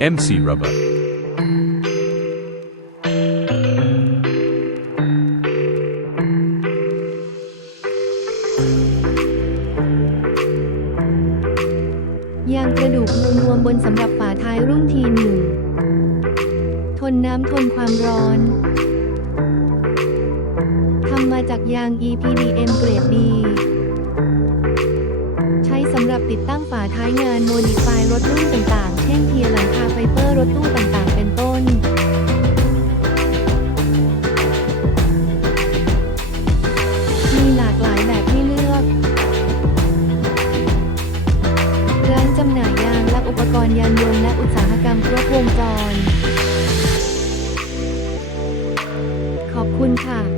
MC Rubber ยางกระดูกนวมๆบนสำหรับฝาท้ายรุ่นทีหนึ่ง ทนน้ำทนความร้อนทำมาจากยาง EPDM เกรดดีใช้สำหรับติดตั้งฝาท้ายงานโมดิฟายรถรุ่นต่างๆ เช่น รถตู้ต่างๆ เป็นต้นมีหลากหลายแบบให้เลือก ร้านจำหน่ายยางและอุปกรณ์ยานยนต์และอุตสาหกรรมครบวงจร ขอบคุณค่ะ